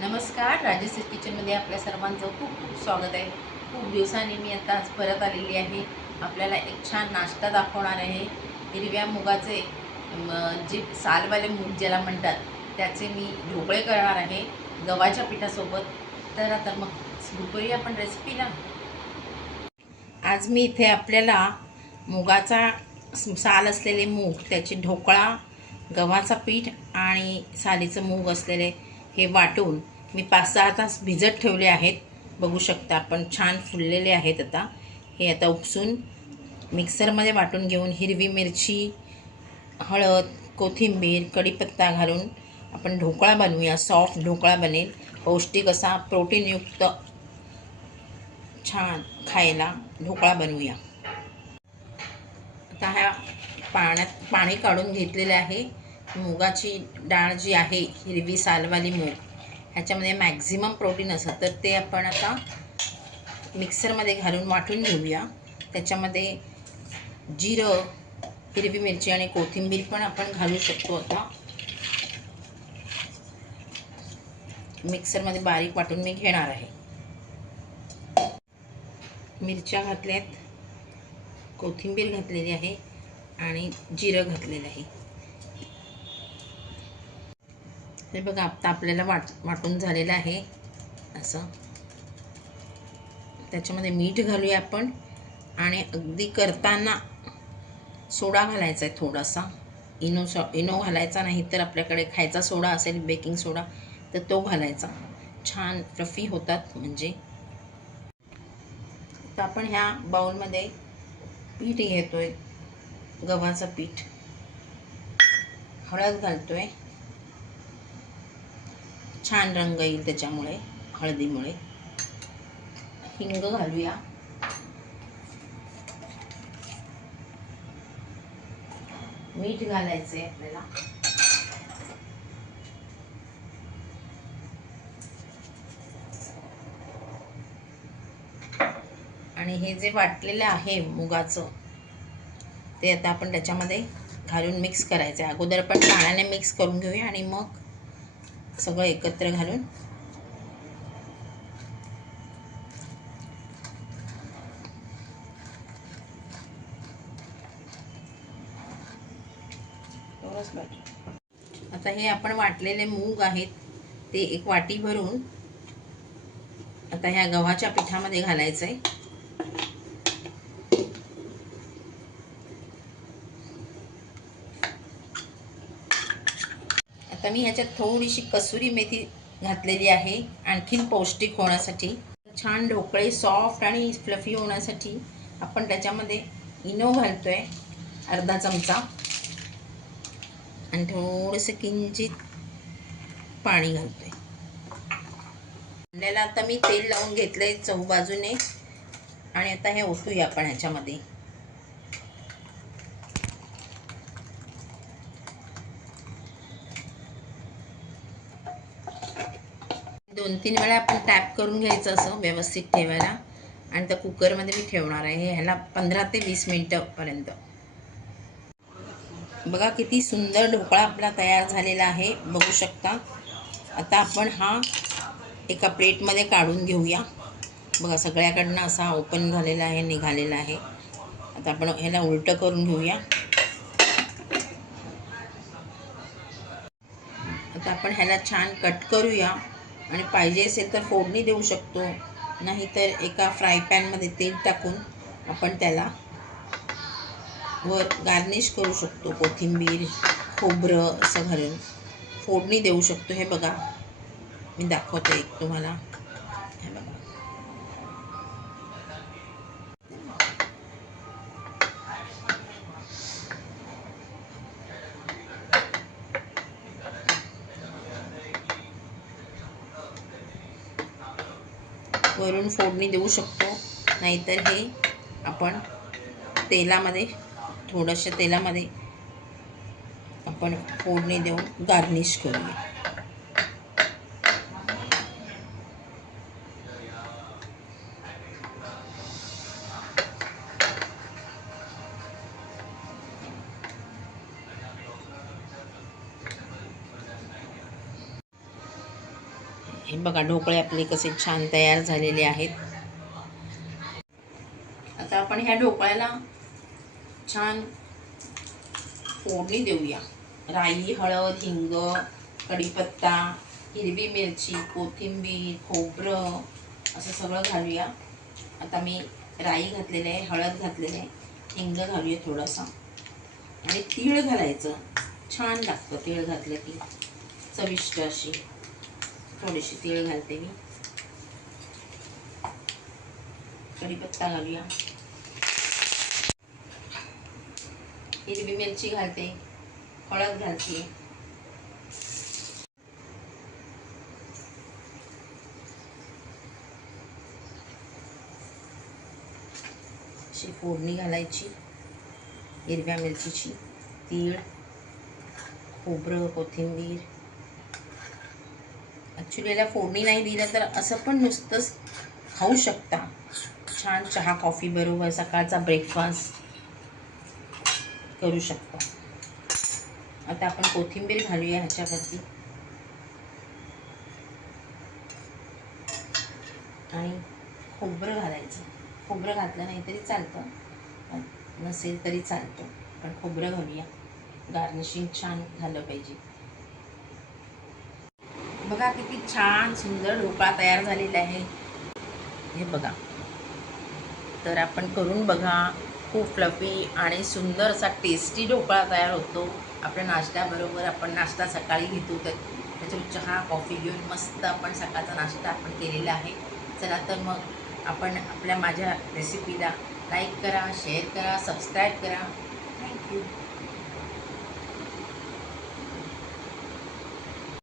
नमस्कार राजश्री किचनमध्ये आपल्या सर्वांचं खूप खूप स्वागत आहे. खूप दिवसांनी मी आता आज परत आलेली आहे. आपल्याला एक छान नाश्ता दाखवणार आहे. हिरव्या मुगाचे जे सालवाले मूग ज्याला म्हणतात त्याचे मी ढोकळे करणार आहे गव्हाच्या पिठासोबत. तर आता मग सुरू करूया आपण रेसिपीला आज मी इथे आपल्याला मुगाचा साल असलेले मूग त्याचे ढोकळा गव्हाचा पीठ आणि सालीचं मूग असलेले हे वाटून मी पाच सहा तास भिजत ठेवले आहेत. बघू शकता आपण छान फुललेले आहेत आता. हे आता उपसून मिक्सरमध्ये वाटून घेऊन हिरवी मिरची हळद कोथिंबीर कढीपत्ता घालून आपण ढोकळा बनवूया. सॉफ्ट ढोकळा बनेल. पौष्टिक असा प्रोटीनयुक्त छान खायला ढोकळा बनवूया. आता ह्या पाण्यात पाणी काढून घेतलेले आहे. मुगाची डाळ जी आहे हिरवी सालवाली मूग ह्याच्यामध्ये मॅक्झिमम प्रोटीन असतं तर ते आपण आता मिक्सरमध्ये घालून वाटून घेऊया. त्याच्यामध्ये जिरं हिरवी मिरची आणि कोथिंबीर पण आपण घालू शकतो आता. मिक्सरमध्ये बारीक वाटून मी घेणार आहे. मिरच्या घातल्यात कोथिंबीर घातलेली आहे आणि जिरं घातलेलं आहे. हे बघा आता आपल्याला वाट वाटून झालेलं आहे. असं. त्याच्यामध्ये मीठ घालूया आपण. आणि अगदी करताना सोडा घालायचा आहे थोडासा. इनो सो इनो घालायचा नाही तर आपल्याकडे खायचा सोडा असेल बेकिंग सोडा तर तो घालायचा. छान फ्लफी होतात म्हणजे. तर आपण ह्या बाउलमध्ये पीठ घेतोय. गव्हाचं पीठ. हळद घालतोय. छान रंग येईल त्याच्यामुळे हळदीमुळे. हिंग घालूया. मीठ घालायचंय आपल्याला. आणि हे जे वाटलेलं आहे मुगाचं ते आता आपण त्याच्यामध्ये घालून मिक्स करायचं आहे अगोदर आपण पाण्याने मिक्स करून घेऊया आणि मग सगळं एकत्र घालून. आता हे आपण वाटलेले मूग आहेत ते एक वाटी भरून आता ह्या गव्हाच्या पिठामध्ये घालायचं आहे आता मी ह्याच्यात थोडीशी कसुरी मेथी घातलेली आहे. आणखीन पौष्टिक होण्यासाठी. छान ढोकळे सॉफ्ट आणि फ्लफी होण्यासाठी आपण त्याच्यामध्ये इनो घालतोय. अर्धा चमचा. आणि थोडंसं किंचित पाणी घालतोय. आपल्याला आता मी तेल लावून घेतलंय चहू बाजूने आणि आता हे ओतूया आपण ह्याच्यामध्ये. दोन तीन वेळा आपण टॅप करून घ्यायचं असं व्यवस्थित ठेवायला. आणि त्या कुकरमध्ये मी ठेवणार आहे. ह्याला पंधरा ते वीस मिनटंपर्यंत बघा किती सुंदर ढोकळा आपला तयार झालेला आहे. बघू शकता. आता आपण हा एका प्लेटमध्ये काढून घेऊया. बघा सगळ्याकडनं असा ओपन झालेला आहे निघालेला आहे. आता आपण ह्याला उलटं करून घेऊया. आता आपण ह्याला छान कट करूया. आणि पाहिजे असेल तर फोडणी देऊ शकतो. नाहीतर एका फ्राय पॅनमध्ये तेल टाकून आपण त्याला वर गार्निश करू शकतो. कोथिंबीर खोबरं असं घालून. फोडणी देऊ शकतो. हे बघा. मी दाखवते एक तुम्हाला. वरून फोडणी देऊ शकतो. नाहीतर हे आपण तेलामध्ये थोडंसं तेलामध्ये आपण फोडणी देऊन गार्निश करूया. हे बघा ढोकळे आपले कसे छान तयार झालेले आहेत. आता आपण ह्या ढोकळ्याला छान फोडणी देऊया. राई हळद हिंग कढीपत्ता हिरवी मिरची कोथिंबीर खोबरं असं सगळं घालूया. आता मी राई घातलेलं आहे हळद घातलेलं आहे हिंग घालूया थोडासा. आणि तीळ घालायचं. छान लागतं तीळ घातलं की. चविष्ट अशी. थोडीशी तीळ घालते मी कढीपत्ता घालूया हिरवी मिरची घालते हळद घालते अशी फोडणी घालायची हिरव्या मिरचीची तीळ खोबरं कोथिंबीर ॲक्च्युली याला फोडणी नाही दिलं तर असं पण नुसतंच खाऊ शकता. छान चहा कॉफी बरोबर सकाळचा ब्रेकफास्ट करू शकता. आता आपण कोथिंबीर घालूया ह्याच्यावरती. आणि खोबरं घालायचं. खोबरं घातलं नाही तरी चालतं. नसेल तरी चालतं. पण खोबरं घालूया. गार्निशिंग छान झालं पाहिजे. बघा किती छान सुंदर ढोकळा तयार झालेला आहे. हे बघा. तर आपण करून बघा खूप फ्लफी आणि सुंदर असा टेस्टी ढोकळा तयार होतो. आपल्या नाश्त्याबरोबर आपण नाश्ता सकाळी घेतो तर त्याच्यावर चहा कॉफी घेऊन मस्त आपण सकाळचा नाश्ता आपण केलेला आहे. चला तर मग आपण आपल्या माझ्या रेसिपीला लाईक करा शेअर करा सबस्क्राईब करा. थँक्यू